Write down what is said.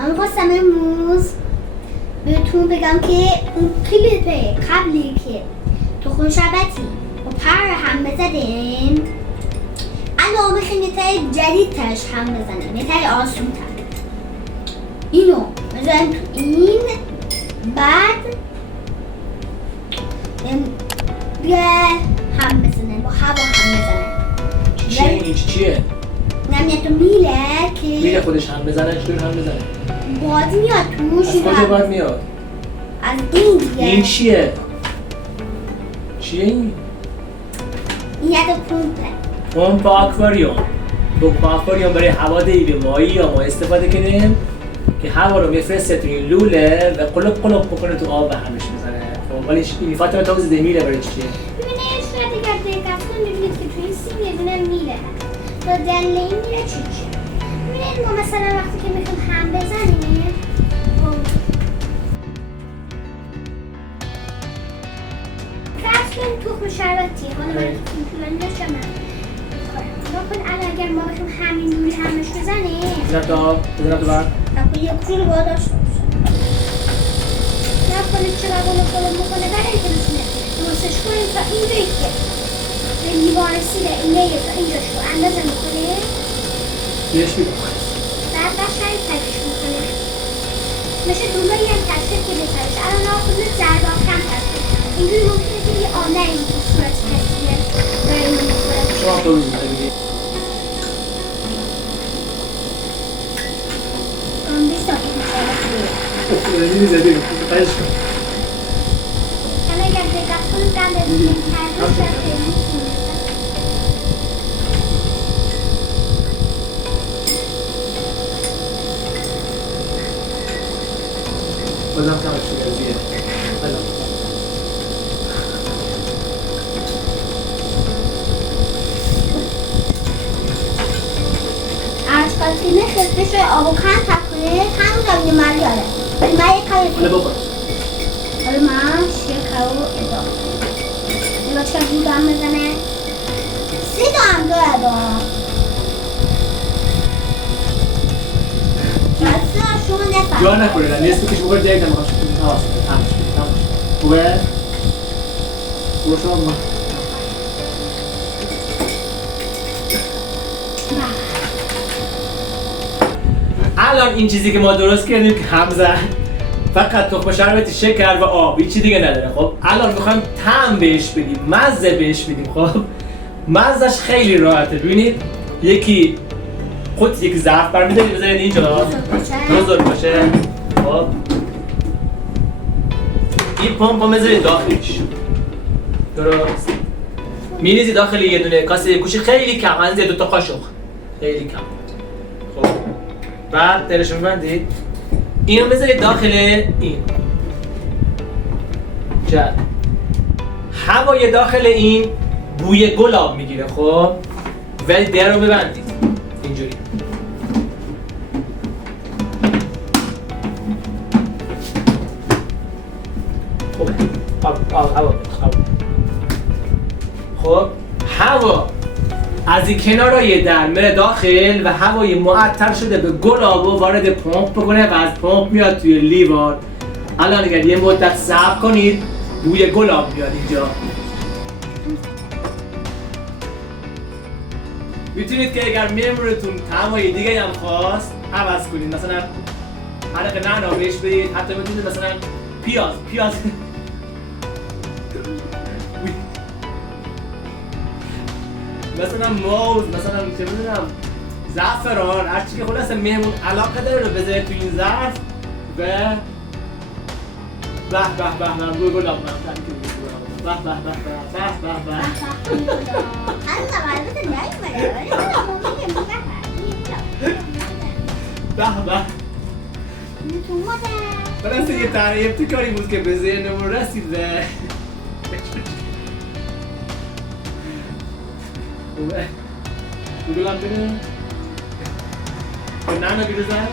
من میخواستم امروز بهتون بگم که اون کلیپ قبلی که تو خون شربتی و پر هم بزدیم الان میخوایم یه تای جدید ترش هم بزنیم، یه تای آسون تر. اینو بزنیم تو این، بعد بیا هم بزنیم، با هوا هم بزنیم. چیه؟ نمیاد تو میله که میله خودش هم بزنه، چطور هم بزنه؟ باد میاد توش. از کجا باد میاد؟ از این دیگه. این چیه؟ چیه این؟ این یه پمپه. پمپ آکواریوم. با آکواریوم برای هوا دهیم مایی یا ما استفاده کنیم که هوا رو میفرسته تو این لوله و قلب بکنه تو آب و همش میزنه. خب ولی این فاطمه توضیح ده میله برای چیه؟ ببینید شاید اگر دقت کنید میبینید که تو این سیم یه دونه میله هست. تا دل این میله چیه؟ ببینید ما مثلا وقتی که میخوایم هم بزنیم فرض کنیم تخم شربتی، حالا من این طولانی داشتم من نکن الان اگر ما بخوایم همین دوری همش بزنیم بزنم تو بر نکن یک جور باید داشته باشه نکنید چرا قلب بکنه برای که بتونه درستش کنیم تا این ریخته به لیوان رسیده این لیه تا اینجاش رو اندازه میکنه بیش میکنه بعد قشنگ تکش میکنه مثل دولایی هم تشکیل که بهترش الان خود زربان کم تشکیل اینجوری ممکنه که یه آنه این صورت کسیه برای این صورت شما توضیح بگید 20 دقیقه میشه اینی زدیم قش کن حالا اگر دقت کنید دم بزنید کردش در خیلی بازم کمش شده زیه آشپزی خستش روی آب و کن تکنه همون زمین مریاره ولی من یک کاری حالا بکن حالا من شکر رو اضافه نگاه چکر بودم بزنه 3 تا هم داره بسیار شما نفهم جا نکنه نصف کش بخور دیگه نمیخوام حواست تماش خوبه؟ خوبه شما ما الان این چیزی که ما درست کردیم که هم زد فقط تخم شربتی شکر و آب هیچی دیگه نداره. خب الان میخوایم طعم بهش بدیم، مزه بهش بدیم. خب مزهش خیلی راحته. ببینید یکی خود یک ظرف برمی‌دارید بذارید اینجا بزرگ باشه. خب این پمپ رو بذارید داخلش درست میریزی داخل یه دونه کاسه کوچی خیلی کم اندازه 2 تا قاشق خیلی کم. خب بعد درش می‌بندید اینو بذارید داخل این جد هوای داخل این بوی گلاب میگیره. خب ولی در رو ببندید اینجوری خوبه هوا خب هوا از این کنارای در میره داخل و هوای معطر شده به گلاب و وارد پمپ بکنه و از پمپ میاد توی لیوان. الان اگر یه مدت صبر کنید بوی گلاب میاد اینجا. میتونید که اگر ممورتون طعمای دیگه هم خواست عوض کنید، مثلا حرکت نعنا بهش بدید، حتی میتونید مثلا پیاز مثلا موز، مثلا چه میدونم زعفران، هر چی که خلاصه مهمون علاقه داره رو بذارید تو این ظرف و به بوی گلاب من به خلاصه یه تعریف تو کاری بود که به ذهنمون رسید و خوبه گلاب بده نه بیرو زد